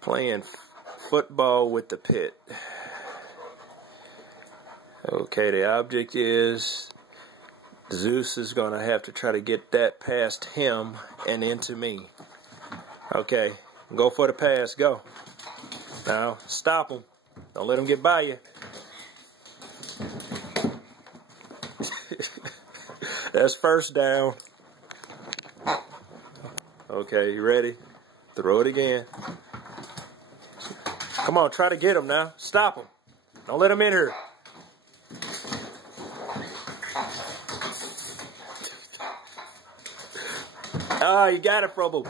Playing football with the pit. Okay, the object is Zeus is going to have to try to get that past him and into me. Okay, go for the pass, go. Now, stop him. Don't let him get by you. That's first down. Okay, you ready? Throw it again. Come on, try to get him now. Stop him. Don't let him in here. Ah, you got it from him.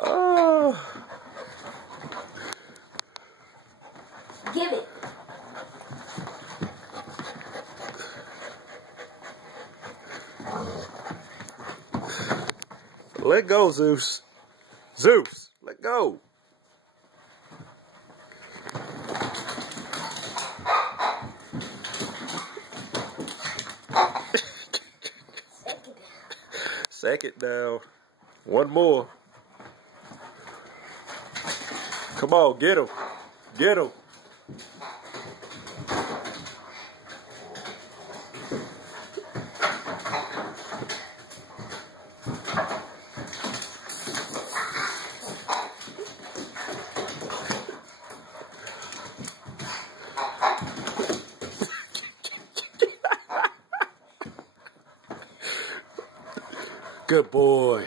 Oh. Give it. Let go, Zeus. Zeus, let go. Second down. One more. Come on, get him. Get him. Good boy.